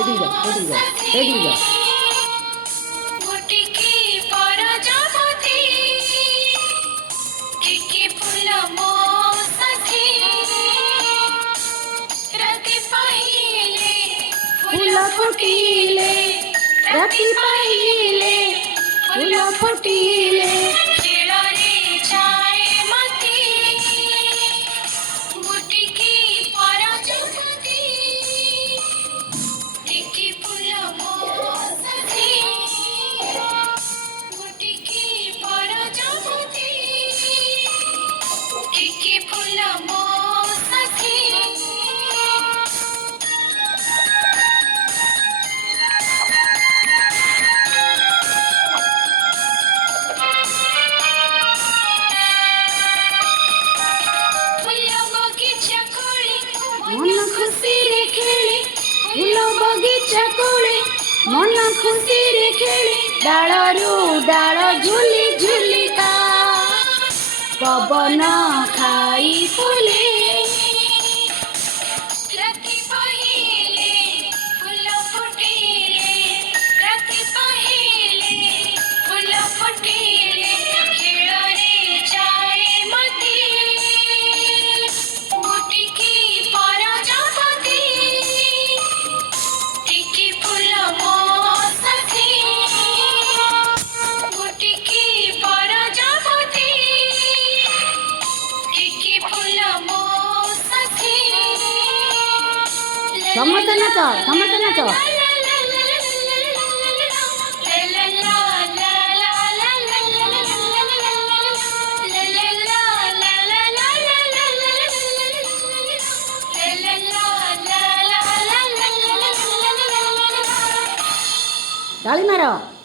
এদিকে যাও, এদিকে যাও, এদিকে যাও। फूल फुटिले राति पाहिले फूल फुटिले मन खुशी रे खेले फूल बगीचा कोले मन खुशी रे खेले डालरू डाल झुली झुलिका पवन खाई फुले समस्त नाच समस्त नाच ताली मारो।